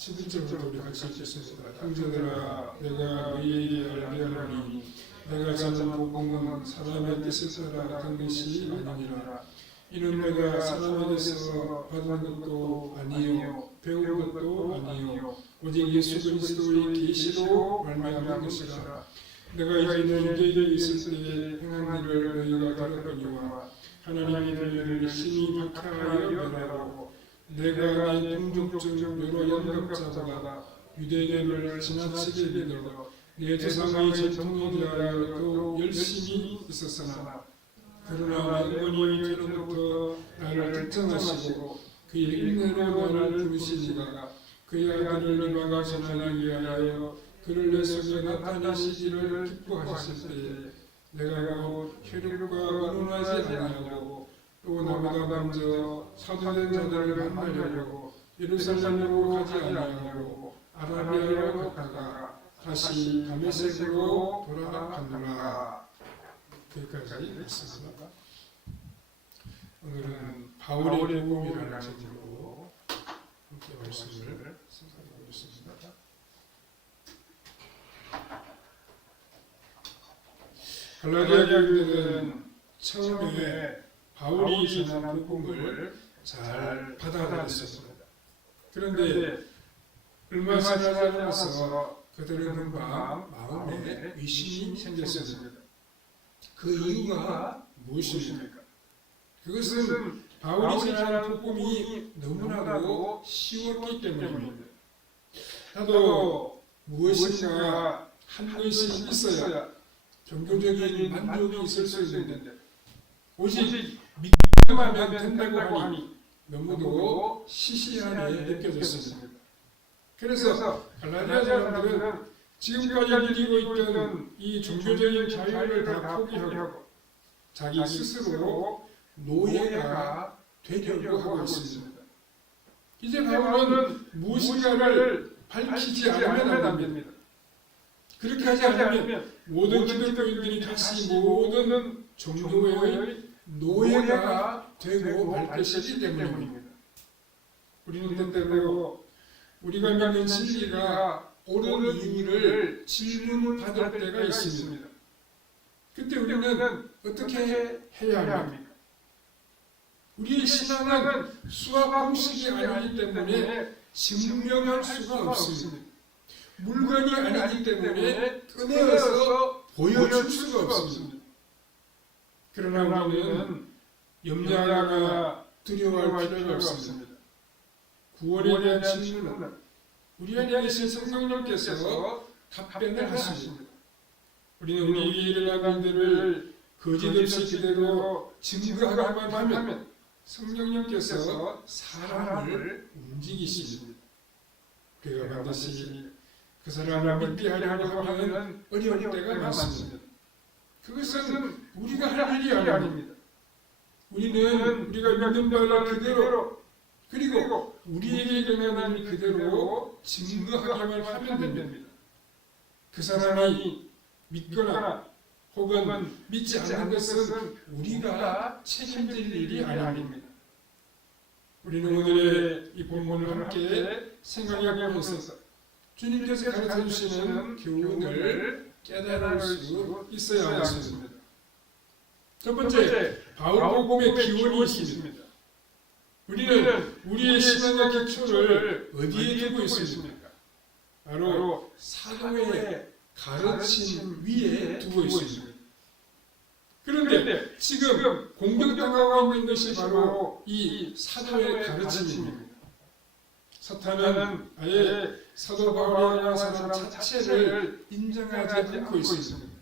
11절부터 우리 같이 읽겠습니다. 형제들아, 내가 너희에게 알게 하노니 내가 전한 복음은 사람의 뜻을 따라 얻은 것이 아니니라. 이는 내가 사람에게서 받은 것도 아니요 배운 것도 아니요 오직 예수 그리스도의 계시로 말미암은 것이라. 내가 이제 너희에게 있을 때에 행한 일을 너희가 들었거니와 하나님이 너희를 심히 박해하여 멸하고 내가 내 동족 중 여러 연극자보다 유대인을 지나치게 믿어 내 조상의 전통에 대하여 또 열심히 있었으나 그러나 영원히 처음부터 나를 특정하시고 그의 인내로 나를 부르시니가 그의 아들을 이방에 전하기 위하여 그를 내 속에 나타내시기를 기뻐하셨을 때에 내가 곧 혈육과 의논하지 아니하고 또 나보다 먼저 사도된 자들을 만나려고 예루살렘으로 가지 아니하고 아라비아로 갔다가 다시 다메섹으로 돌아가노라. 여기까지 있습니다. 오늘은 바울의 복음이라는 제목으로 함께 말씀을 선포하겠습니다. 갈라디아 교회는 처음에 바울이 전한 복음을 잘 받아들였습니다. 그런데 얼마 지나지 않아서 그들은 마음에 의심이 생겼습니다. 그 이유가 무엇입니까? 그것은 바울이 전하는 복음이 너무나도 쉬웠기 때문입니다. 나도 무엇인가 한 것이 있어야 종교적인 만족이 있을 수 있는데 오직 믿기만 하면 된다고 하니 너무도 시시하게 느껴졌습니다. 그래서 갈라디아 사람들은 지금까지 누리고 있던 이 종교적인 자유를 다 포기하고 자기 스스로 노예가 되려고 하고 있습니다. 이제 바울은 무엇인가를 밝히지 않으면 안 됩니다. 그렇게 하지 않으면 모든 기독교인들이 다시 모든 종교의 노예가 되고 말 것이기 때문입니다. 우리는 때때로 우리가 믿는 진리가 옳은 이유를 질문받을 때가 있습니다. 그때 우리는 어떻게 해야 합니까? 우리의 신앙은 수학 공식이 아니기 때문에 증명할 수가 없습니다. 물건이 아니기 때문에 꺼내어서 보여줄 수가 없습니다. 그러나 우리는 염려하거나 두려워할 필요가 없습니다. 구원에 대한 질문은 우리 안에 계신 성령님께서 답변을 하십니다. 우리는 우리에게 일어난 일들을 거짓 없이 그대로 증거하기만 하면 성령님께서 사람을 움직이십니다. 그가 반드시 그 사람을 믿게 하려고 하면 어려울 때가 많습니다. 그것은 우리가 할 일이 아닙니다. 우리는 우리가 믿는 바를 그대로 그리고 우리에게 일어난 일 그대로 증거하기만 하면 됩니다. 그 사람이 믿거나 혹은 믿지 않는 것은 우리가 책임질 일이 아닙니다. 우리는 오늘의 이 본문을 함께 생각해보면서 주님께서 가르쳐 주시는 교훈을 깨달을 수 있어야 하겠습니다. 첫 번째, 바울 복음의 기원이 있습니다. 우리는 우리의 신앙의 기초를 어디에 두고 있습니까? 바로 사도의 가르침 위에 두고 있습니다. 그런데 지금 공격당하고 있는 것이 바로 이 사도의 가르침입니다. 사탄은 아예 사도 바울이라는 사람 자체를 인정하지 않고 있습니다.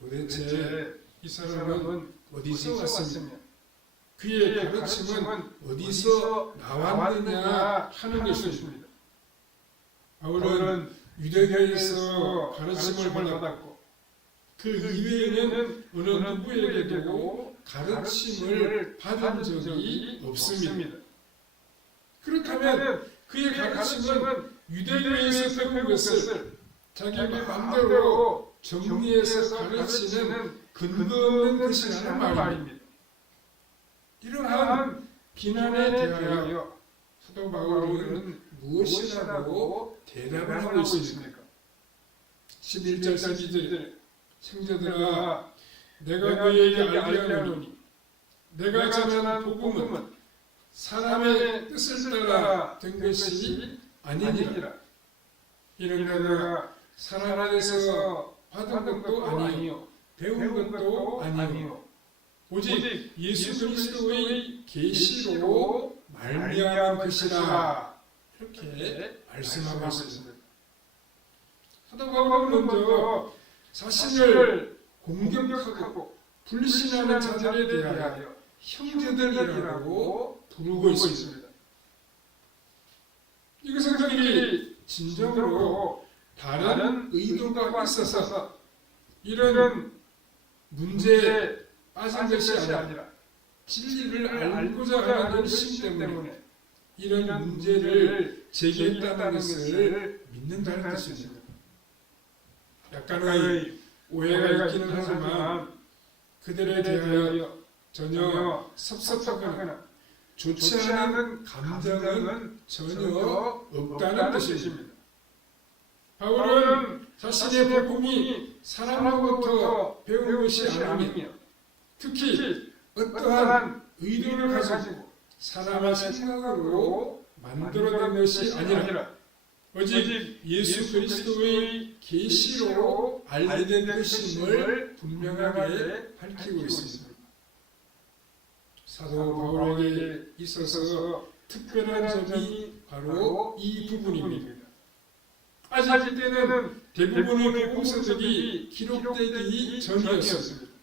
도대체 이 사람은 어디서 왔으며 그의 가르침은 어디서 나왔느냐 하는 것입니다. 바울은 유대교에서 가르침을 받았고 그 이외에는 어느 누구에게도 가르침을 받은 적이 없습니다. 그렇다면 그의 가르침은 유대교에서 배운 것을 자기 마음대로 정리해서 가르치는 근거 없는 것이라는 말입니다. 이러한 비난에 대하여 사도 바울은 무엇이라고 대답을 하고 있습니까? 11절 12절 형제들아 내가 너희에게 알게 하노니 내가 전한 복음은 사람의 뜻을 따라 된 것이 아니니라. 이는 내가 사람에게서 받은 것도 아니요 배운 것도 아니요 오직 예수 그리스도의 계시로 말미암은 것이라. 이렇게 말씀하고 있습니다. 사도 바울은 먼저 자신을 공격하고 불신하는 자들에 대하여 형제들이라고 부르고 있습니다. 이것은 그들이 진정으로 다른 의도가 있어서 이런 문제에 빠진 것이 아니라 진리를 알고자 하는 열심 때문에 이런 문제를 제기했다는 것을 믿는다는 뜻입니다. 약간의 오해가 있기는 하지만 그들에 대하여 전혀 섭섭하거나 좋지 않은 감정은 전혀 없다는 뜻입니다. 바울은 자신의 복음이 사람으로부터 배운 것이 아니며 특히 어떠한 의도를 가지고 사람의 생각으로 만들어낸 것이 아니라 오직 예수 그리스도의 계시로 알게 된 것임을 분명하게 밝히고 있습니다. 사도 바울에게 있어서 특별한 점이 바로 이 부분입니다. 아직 때는 대부분의 복음서들이 기록되기 전이었습니다.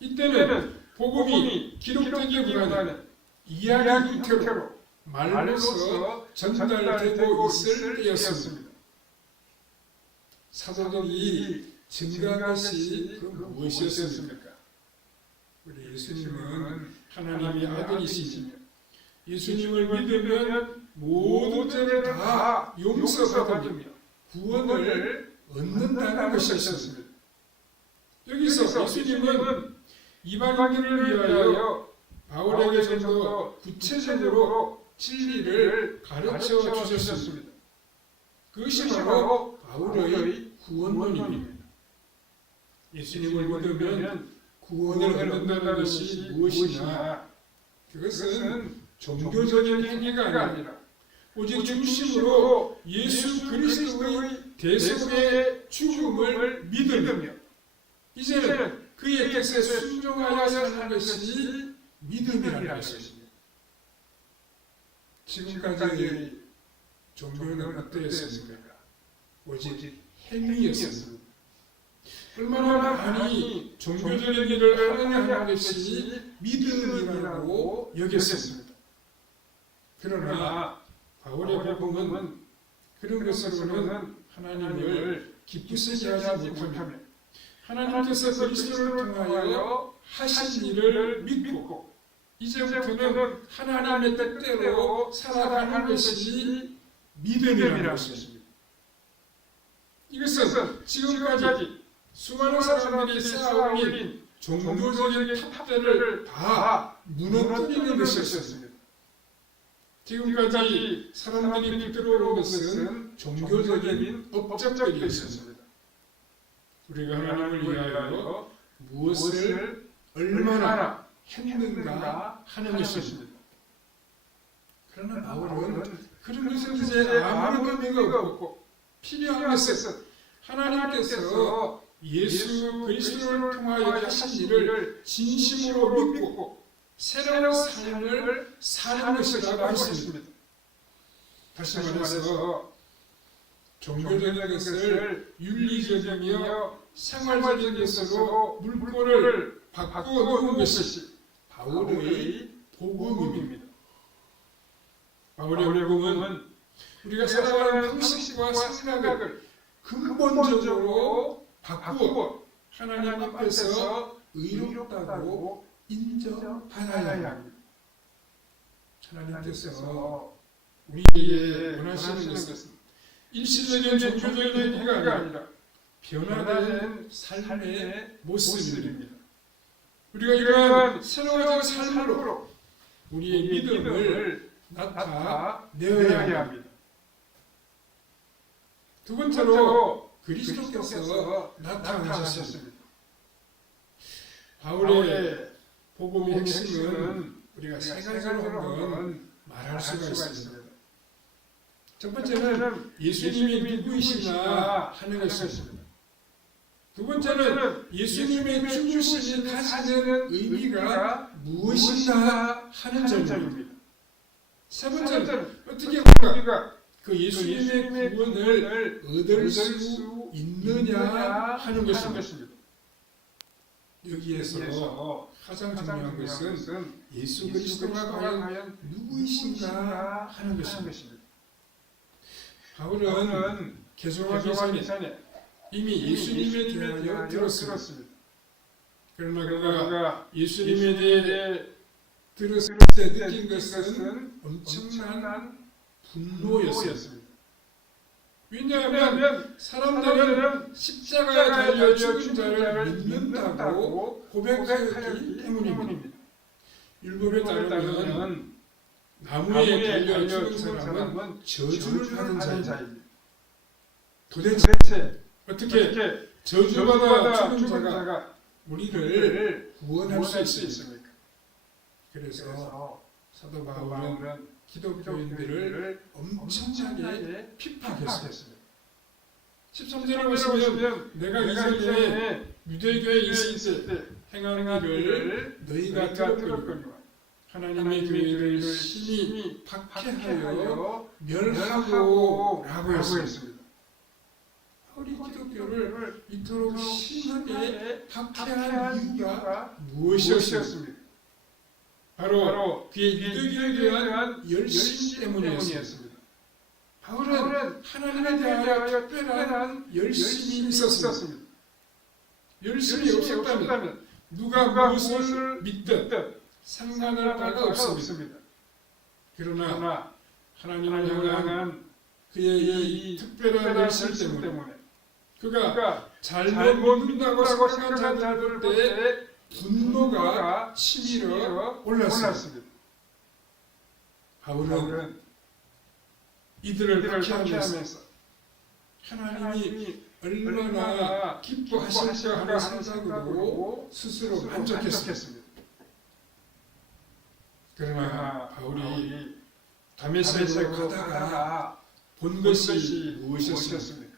이때는 복음이 기록되기보다는 이야기 형태로 말로서 전달되고 있을 때였습니다. 사도들이 증거한 것이 그 무엇이었습니까? 우리 예수님은 하나님의 아들이시며 예수님을 믿으면 모든 죄를 다 용서받으며 구원을 얻는다는 것이었습니다. 여기서 예수님은 이방인을 위하여 바울에게 좀 더 구체적으로 진리를 가르쳐 주셨습니다. 그것이 바로 바울의 구원론입니다. 예수님을 믿으면 구원을 얻는다는 것이 무엇이냐? 그것은 종교적인 행위가 아니라 오직 중심으로 예수 그리스도의 대속의 죽음을 믿으며 이제는 그의 뜻에 순종하여 사는 것이 믿음이라는 것입니다. 지금까지 종교는 어떠했습니까? 오직 행위였습니다. 얼마나 많이 종교적인 일을 하느냐 하는 것이 믿음이라고 여겼습니다. 그러나 바울의 복음은 그런 것으로는 하나님을 기쁘시게 하지 못하며 하나님께서 그리스도를 통하여 하신 일을 믿고 이제부터는 하나님의 뜻대로 살아가는 것이 믿음이라는 것입니다. 이것은 지금까지 수많은 사람들이 쌓아올린 종교적인 탑들을 다 무너뜨리는 것이었습니다. 지금까지 사람들이 붙들어온 것은 종교적인 업적들이었습니다. 우리가 하나님을 위하여 무엇을 얼마나 했는가 하는 것입니다. 그러나 바울은 그런 것은 이제 아무런 의미가 없고 필요한 것은 하나님께서 예수 그리스도를 통하여 하신 일을 진심으로 믿고 새로운 삶을 사는 것이라고 했습니다. 다시 말해서 종교적인 것을 윤리적이며 생활적인 것으로 물꼬를 바꾸어 놓은 것이 바울의 복음입니다. 바울의 복음은 우리가 살아가는 방식과 생각을 근본적으로 바꾸어 하나님 앞에서 의롭다고 인정받아야 합니다. 하나님께서 우리에게 원하시는 것은 일시적인 종교적인 행위가 아니라 변화된 삶의 모습입니다. 우리가 이러한 새로워진 삶으로 우리의 믿음을 나타내어야 합니다. 두 번째로 그리스도께서 나타나셨습니다. 바울의 복음의 핵심은 우리가 세 가지로 한번 말할 수가 있습니다. 첫 번째는 예수님이 누구이시냐 하는 것입니다. 두 번째는 예수님의 죽으심이 가지는 의미가 무엇인가 하는 점입니다. 세 번째는 어떻게 우리가 그 예수님의 구원을 얻을 수 있느냐 하는 것입니다. 여기에서 가장 중요한 것은 예수 그리스도가 과연 누구이신가 하는 것입니다. 바울은 개종하기 전에 이미 예수님에 대하여 들었습니다. 그러나 그가 예수님에 대해 들었을 때 느낀 것은 엄청난 분노였습니다. 왜냐하면 사람들은 십자가에 달려 죽은 자를 믿는다고 고백하였기 때문입니다. 율법에 따르면 나무에 달려 죽은 사람은 저주를 받은 자입니다. 도대체 어떻게 저주받아 죽은 자가 우리를 구원할 수 있습니까? 그래서 사도 바울은 기독교인들을 엄청나게 피파했습니다. 13절에 보시면 내가 이전에 유대교에 있을 때 행한 일을 너희가 들었거니와 하나님의 교회를 심히 박해하여 멸하고 라고 했습니다. 우리 기독교를 이토록 심하게 박해한 이유가 무엇이었습니까? 바로 그의 유대교에 대한 열심 때문이었습니다. 바울은 하나님에 대하여 특별한 열심이 있었습니다. 열심이 없었다면 누가 무엇을 믿든 상관할 바가 없습니다. 그러나 하나님을 향한 그의 이 특별한 열심 때문에 그가 잘못 믿는다고 생각한 자들 때에 분노가 치밀어 올랐습니다. 바울은 이들을 박해하면서 하나님이 얼마나 기뻐하실까 하는 생각으로 스스로 만족했습니다. 그러나 바울이 다메섹으로 가다가 본 것이 무엇이었습니까?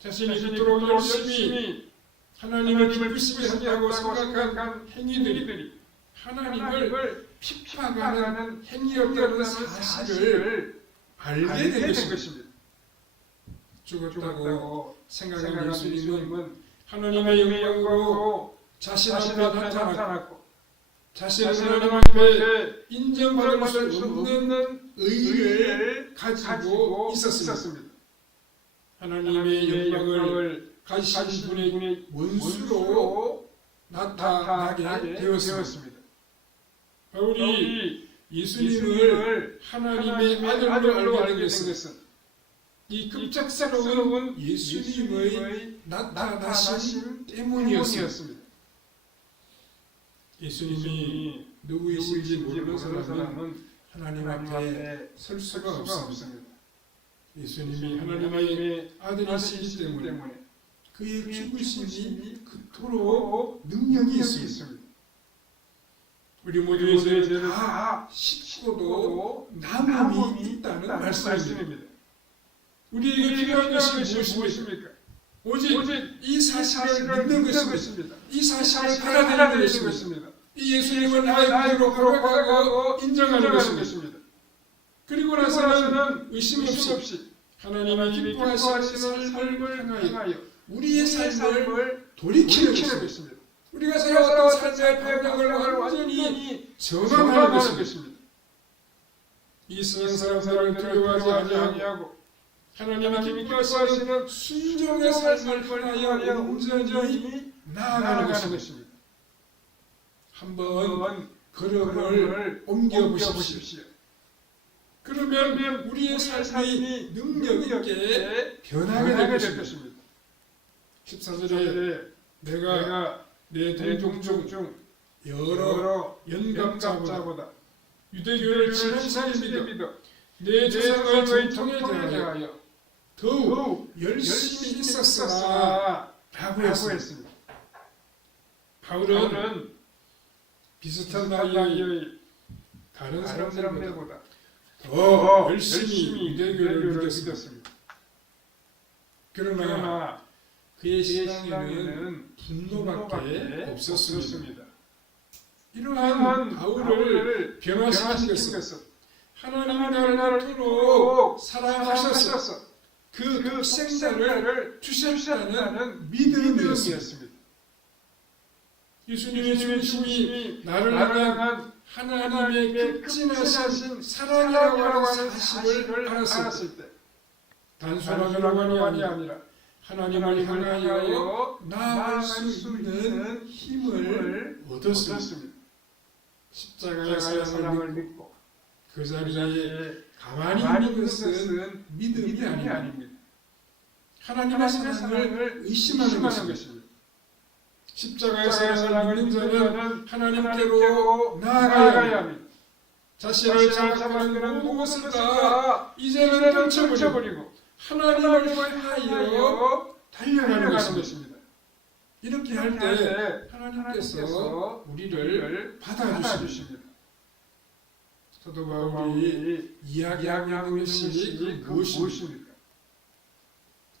자신이 그토록 열심히 하나님을 기쁘시게 한다고 생각한 행위들이 하나님을 핍박하는 행위였다는 사실을 알게 된 것입니다. 죽었다고 생각한 예수님은 하나님의 영광으로 자신 앞에 나타났고 자신은 하나님 앞에 인정받을 수 없는 의의를 가지고 있었습니다. 하나님의 영광을 가지신 분의 원수로 나타나게 되었습니다. 바울이 예수님을 하나님의 아들로 알게 된 것은 이 급작스러운 예수님의 나타나심 때문이었습니다. 예수님이 누구이신지 모르는 사람은 하나님 앞에 설 수가 없습니다. 예수님이 하나님의 아들이시기 때문에 그의 죽으심이 그토록 능력이 있습니다. 우리 모두의 죄를 다 씻고도 남음이 있다는 말씀입니다. 우리에게 필요한 것이 무엇입니까? 오직 이 사실을 믿는 것입니다. 이 사실을 받아들이는 것입니다. 이 예수님을 나의 구주로 고백하고 인정하는 것입니다. 그리고 나서는 의심 없이 하나님이 기뻐하시는 삶을 향하여 우리의 삶을 돌이키는 것입니다. 우리가 살아왔던 삶의 방향을 완전히 전환하는 것입니다. 이 세상 사람들은 두려워하지 아니하고 하나님이 기뻐하시는 순종의 삶을 향하여 온전히 나아가는 것입니다. 한번 걸음을 옮겨보십시오. 그러면 우리의 삶이 능력있게 변하게 될 것입니다. 14절에 내가 내 동족 중 여러 연감자보다 유대교를 지나치게 믿어 내 조상의 전통에 대하여 더욱 열심히 있었으나 라고 했습니다. 바울은 비슷한 나이의 다른 사람들보다 더 열심히 유대교를 믿었습니다. 그러나 그의 신앙에는 분노밖에 없었습니다. 이러한 바울을 변화시킨 것은 하나님이 나를 토록 사랑하셔서 그 독생자를 주셨다는 믿음이었습니다. 예수님의 중심이 나를 향한 하나님의 극진하신 사랑이라고 하는 사실을 알았을 때 단순한 교만이 아니라 하나님을 향하여 나아갈 수 있는 힘을 얻었습니다. 십자가의 사랑을 믿고 그 자리에 가만히 있는 것은 믿음이 아닙니다. 하나님의 사랑을 의심하는 것입니다. 십자가의 사랑을 믿는 자는 하나님께로 나아가야 합니다. 자신을 장악하는 모든 것을 다 이제는 떨쳐버리고 하나님을 향하여 달려가는 것입니다. 이렇게 할 때 하나님께서 우리를 받아주십니다. 사도 바울이 이야기하는 것이 무엇입니까?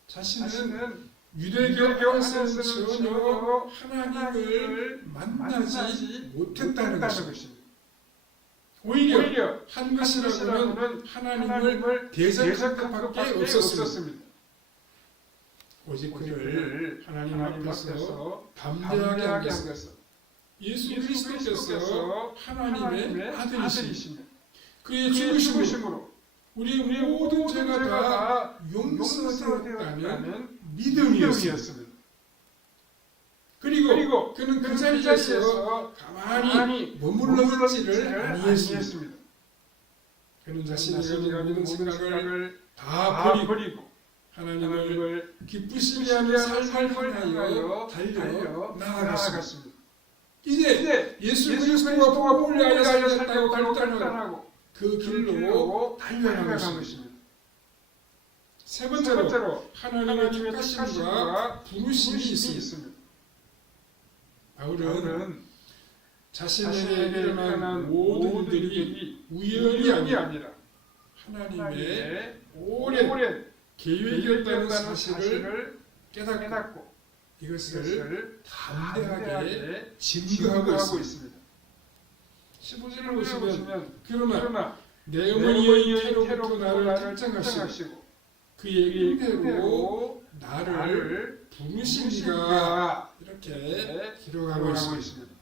자신은 유대교 안에서 전혀 하나님을 만나지 못했다는 것입니다. 오히려 한 것이라고는 하나님을 대적할 것밖에 없었습니다. 오직 그를 하나님 앞에서 담대하게 한 것은 예수 그리스도께서 하나님의 아들이십니다. 그의 죽으심으로 우리 모든 죄가 다 용서되었다는 믿음이었습니다. 그리고 그는 그 자리에서 가만히 머물러 있지를 아니했습니다. 그는 자신이 가지고 있는 생각을 다 버리고 하나님을 기쁘시게 하는 삶을 향하여 달려 나아갔습니다. 이제 예수 그리스도가 복음을 위하여 살렸다고 결단하고 그 길로 달려가는 것입니다. 세 번째로 하나님의 택하심과 부르심이 있습니다. 바울은 자신에게 일어난 모든 일들이 우연이 아니라 하나님의 오랜 계획이었다는 사실을 깨닫고 이것을 담대하게 증거하고 있습니다. 15절을 보시면 그러나 내 어머니의 태로부터 나를 택정하시고 그의 은혜로 나를 부르시니가 이렇게 기록하고 있습니다.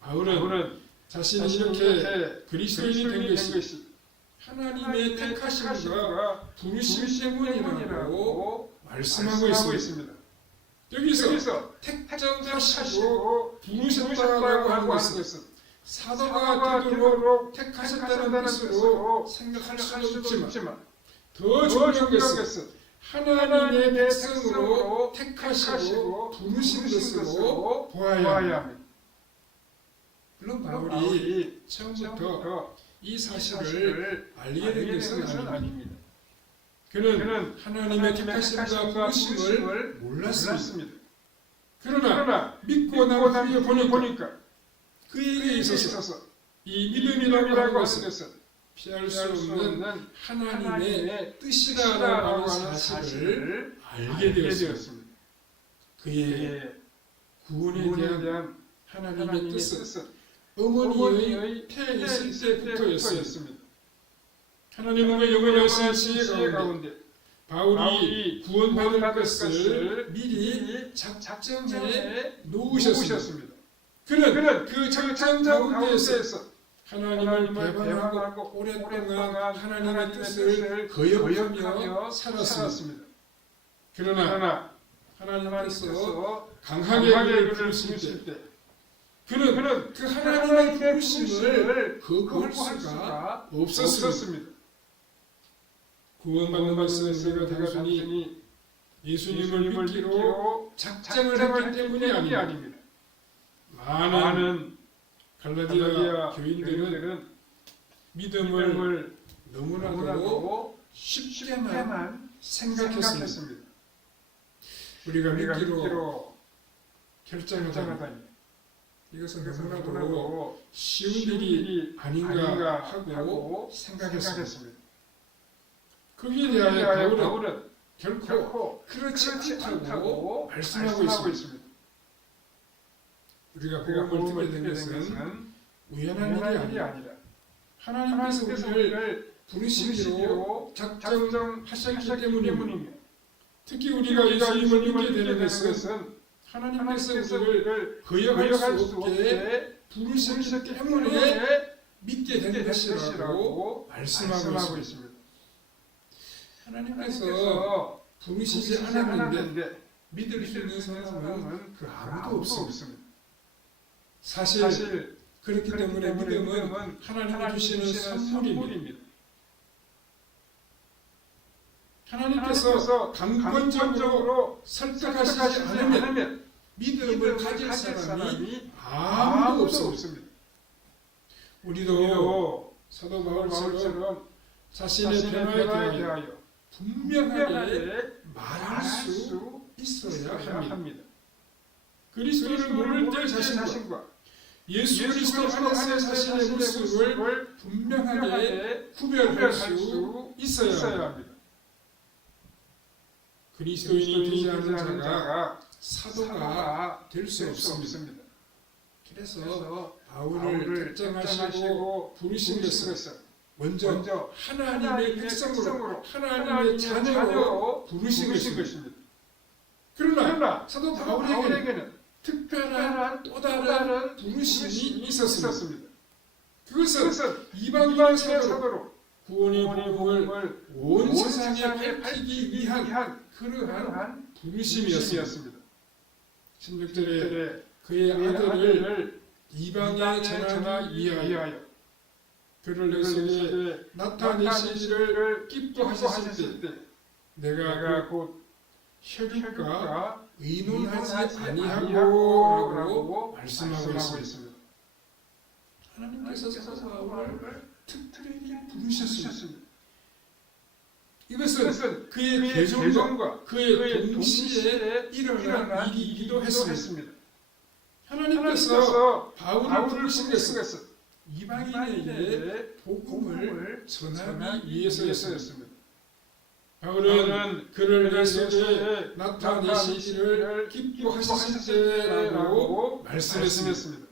바울은 자신이 이렇게 그리스도인이 된 것이 하나님의 택하심과 부르심 때문이라고 말씀하고 있습니다. 여기서 택정하시고 부르셨다고 하는 것은 사도가 되도록 택하셨다는 뜻으로 생각할 수는 없지만 더 중요한 것은 하나님의 백성으로 택하시고 부르신 것으로 보아야 합니다. 물론 바울이 처음부터 이 사실을 알게 된 것은 아닙니다. 그는 하나님의 택하심과 부르심을 몰랐습니다. 그러나 믿고 난 후에 보니까 그에게 있어서 이 믿음이라고 하는 것은 피할 수 없는 하나님의 뜻이라고 하는 사실을 알게 되었습니다. 그의 구원에 대한 하나님의 뜻은 어머니의 태에 있을 때부터였습니다. 하나님의 영원하신 지혜 가운데 바울이 구원받을 것을 미리 작정해 놓으셨습니다. 그는 그 작정 가운데에서 하나님을 배반하고 오랫동안 하나님의 뜻을 거역하며 살았습니다. 그러나 하나님께서 강하게 그를 부르실 때 그는 그 하나님의 부르심을 거부할 수가 없었습니다. 구원받는 것은 우리가 단순히 예수님을 믿기로 작정을 했기 때문이 아닙니다. 많은 갈라디아 교인들은 믿음을 너무나도 쉽게만 생각했습니다. 우리가 믿기로 결정하다니 이것은 너무나도 쉬운 일이 아닌가 하고 생각했습니다. 거기에 대하여 바울은 결코 그렇지 않다고 말씀하고 있습니다. 우리가 복음을 듣게 된 것은 우연한 일이 아니라 하나님께서 우리를 부르시기로 작정하셨기 때문이며, 특히 우리가 예수님을 믿게 되는 것은 하나님께서 우리를 거역할 수 없게 부르셨기 때문에 믿게 된 것이라고 말씀하고 있습니다. 하나님께서 부르시지 않았는데 믿을 수 있는 사람은 그 아무도 없습니다. 사실 그렇기 때문에 믿음은 하나님이 주시는 선물입니다. 하나님께서 강권적으로 설득하시지 않으면 믿음을 가질 사람이 아무도 없습니다. 우리도 사도 바울처럼 자신의 변화에 대하여 분명하게 말할 수 있어야 합니다. 그리스도를 모를 때 자신과 예수 그리스도 안에서의 자신의 모습을 분명하게 구별할 수 있어야 합니다. 그리스도인이 되지 않은 자가 사도가 될 수 없습니다. 그래서 바울을 결정하시고 부르신 것은 먼저 하나님의 백성으로 하나님의 자녀로 부르신 것입니다. 그러나 사도 바울에게는 특별한 또 다른 부르심이 있었습니다. 그것은 이방인 사도로 구원의 복음을 온 세상에 밝히기 위한 그러한 부르심이었습니다. 16절에 그의 아들을 이방에 전하기 위하여 그를 내 속에 나타내시기를 기뻐하셨을 때 내가 곧 혈육과 의논하지 아니하고라고 말씀하고 있습니다. 하나님께서 사도 바울을 특별히 부르셨습니다. 이것은 그의 개종과 그의 동시에 일어난 일이기도 했습니다. 하나님께서 바울을 부르신 것은 이방인에게 복음을 전하기 위해서였습니다. 바울은 그를 내 속에 나타내시기를 기뻐하셨을 때라고 말씀했습니다.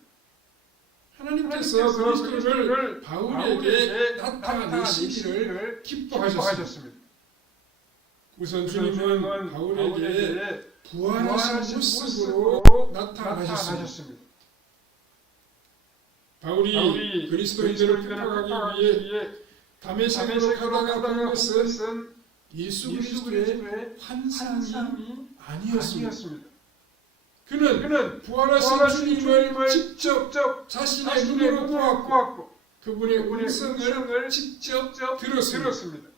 하나님께서 그리스도를 바울에게 나타내시기를 기뻐하셨습니다. 우선 주님은 바울에게 부활하신 모습으로 나타나셨습니다. 바울이 그리스도인들을 표방하기 위해 다메섹으로 가다가 본 것은 예수 그리스도의 환상이 아니었습니다. 그는 부활하신 주님을 직접 자신의 눈으로 보았고 그분의 음성을 직접 들었습니다.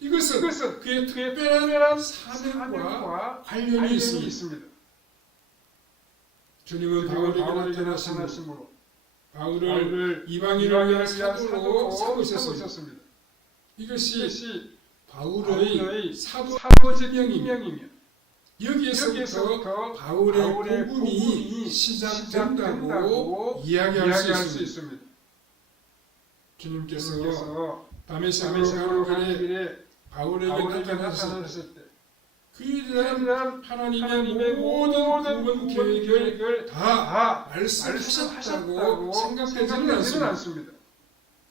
이것은 그의 특별한 사명과 관련이 있습니다. 주님은 바울에게 나타나심으로 바울을 이방인을 위한 사도로 삼고 있었습니다. 이것이 바울의 사도적 명이며 여기에서부터 바울의 복음이 시작된다고 이야기할 수 있습니다. 주님께서 다메섹으로 가는 길에 바울에게 나타나셨을 때 그에 대한 하나님의 모든 구원 계획을 다 말씀하셨다고 생각되지는 않습니다.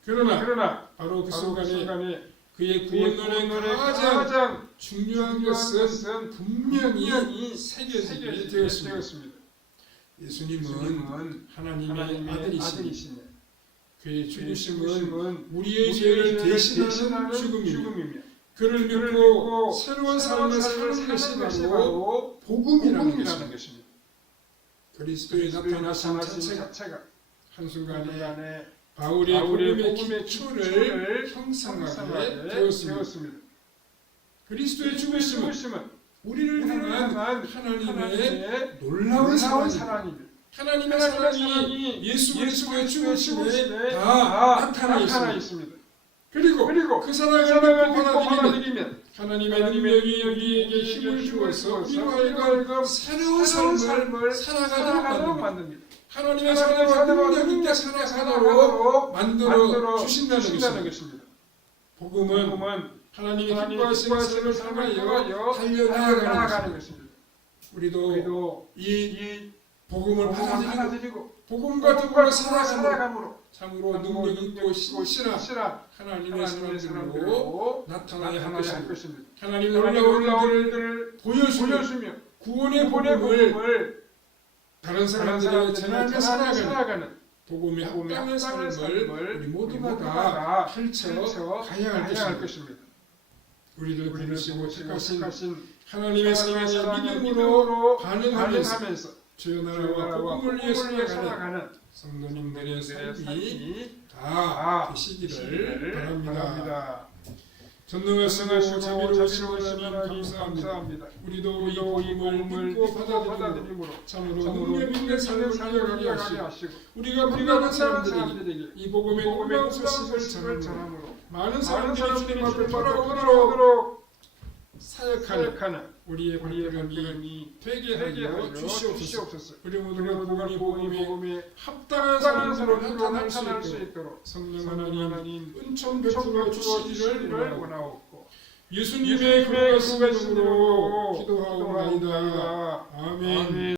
그러나 바로 그 순간에 그의 구원론의 가장 중요한 것은 분명히 새겨지게 되었습니다. 예수님은 하나님의 아들이시며 그의 죽으심은 우리의 죄를 대신하는 죽음이며 그를 믿고 새로운 삶을 사는 것이 바로 복음이라는 것입니다. 그리스도의 나타나신 자체가 한순간에 바울의 복음의 기초를 형성하게 되었습니다. 그리스도의 죽으심은 우리를 향한 하나님의 놀라운 사랑이며 하나님의 사랑이 예수 그리스도의 죽으심에 다 나타나 있습니다. 그리고 그 사랑을 믿고 받아들이면 하나님의 능력이 우리에게 힘을 주어서 우리와 하여금 새로운 삶을 살아가도록 만듭니다. 하나님의 사랑을 능력 있게 살아가도록 만들어 주신다는 것입니다. 복음은 하나님이 기뻐하시는 삶을 향하여 달려나가는 것입니다. 우리도 이 복음을 받아들이고 복음과 더불어 살아감으로 참으로 능력 있고 신실한 하나님의 사람들로 나타나야 할 것입니다. 하나님의 놀라운 일들을 보여주며 구원의 복음을 다른 사람들에게 전하며 살아가는 복음의 합당한 삶을 우리 모두가 다 펼쳐 가야 할 것입니다. 우리를 부르시고 택하신 하나님의 사랑에 믿음으로 반응하면서 주의 나라와 복음을 위해 살아가는 성도님들의 삶이 다 되시기를 바랍니다. 전능하시고 자비로우신 하나님 감사합니다. 우리도 이 복음을 믿고 받아들임으로 참으로 능력 있는 삶을 살아가게 하시고 우리가 만나는 사람들에게 이 복음의 놀라운 소식을 전함으로 많은 사람들이 주님 앞에 돌아오도록 사역하는 우리의 발걸음이 되게 하여 주시옵소서. 우리 모두가 복음에 합당한 사람으로 나타날 수 있도록 성령 하나님 은총 베풀어 주시기를 원하옵고 예수님의 거룩하신 이름으로 기도하옵나이다. 아멘.